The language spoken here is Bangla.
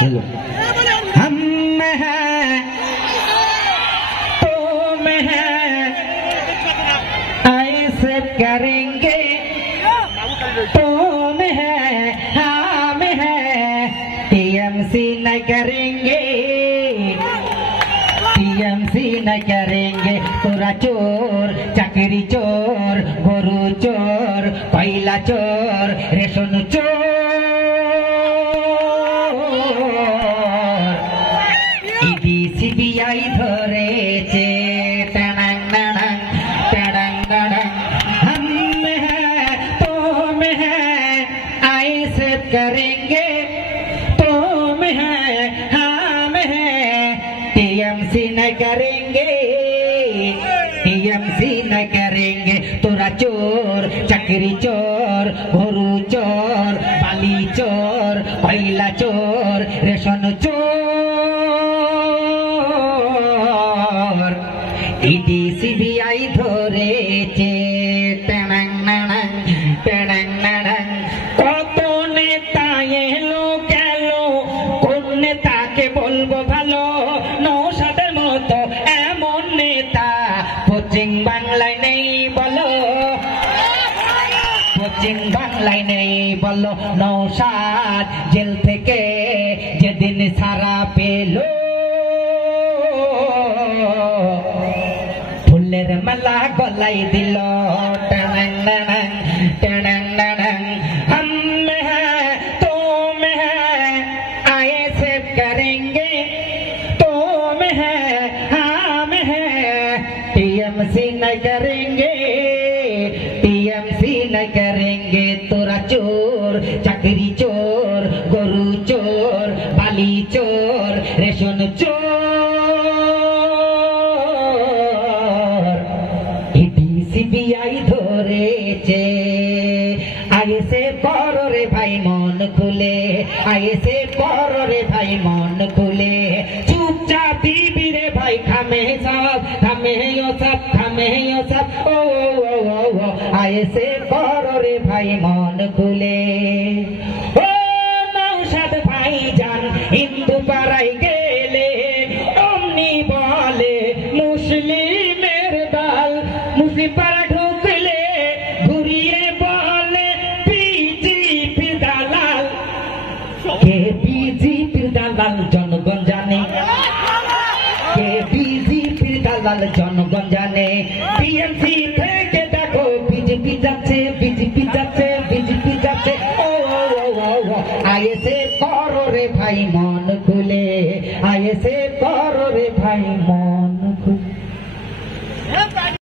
हेलो हम हैं तुम हैं ऐसे करेंगे तुम हैं हम हैं टीएमसी न करेंगे टीएमसी न करेंगे तोरा चोर चाकरी चोर गरु चोर पहला चोर रेशन चोर ईडी सीबीआई धरेছে टड़ंग टड़ंग टड़ंग टड़ंग हम हैं तुम हैं ऐसे करेंगे तुम हैं हम हैं टीएमसी न करेंगे टीएमसी न करेंगे तोरा चोर चाकरी चोर गरु चोर बाली चोर पहला चोर रेशन चोर ईडी सीबीआई ধরেছে टड़ंग टड़ंग टड़ंग टड़ंग কত নেতা এলো গেল কোন নেতাকে বলবো ভালো নৌসাদের মতো এমন নেতা পশ্চিম বাংলায় নেই বলো পশ্চিম বাংলায় নেই বলো নৌসাদ জেল থেকে যেদিন সারা পেল ফুলের মালা গলায় দিল टड़ंग टड़ंग टड़ंग टड़ंग हम हैं तुम हैं ऐसे करेंगे तुम हैं हम हैं टीएमसी न करेंगे टीएमसी न करेंगे तोरा चोर चाकरी चोर गरु चोर बाली चोर रेशन चोर ईडी सीबीआई ধরেছে আইসে পড়ো রে ভাই মন খুলে আইসে পড়ো রে ভাই মন খুলে চুপচাপ দিবি রে ভাই খামে সব ও আইসে পড়ো রে ভাই মন খুলে ও নৌসাদ ভাই জান হিন্দু পাড়ায় গেলে অমনি বলে মুসলিমের দল মুসলিম পাড়া ঢুকলে ঘুরিয়ে বলে বিজেপি দালাল কে বিজেপির দালাল জনগণ জানে কে বিজেপির দালাল জনগণ জানে টিএমসি থেকে দেখো বিজেপি যাচ্ছে বিজেপি যাচ্ছে বিজেপি যাচ্ছে ও আইএসএ করো রে ভাই মন খুলে আইএসএ করো রে ভাই মন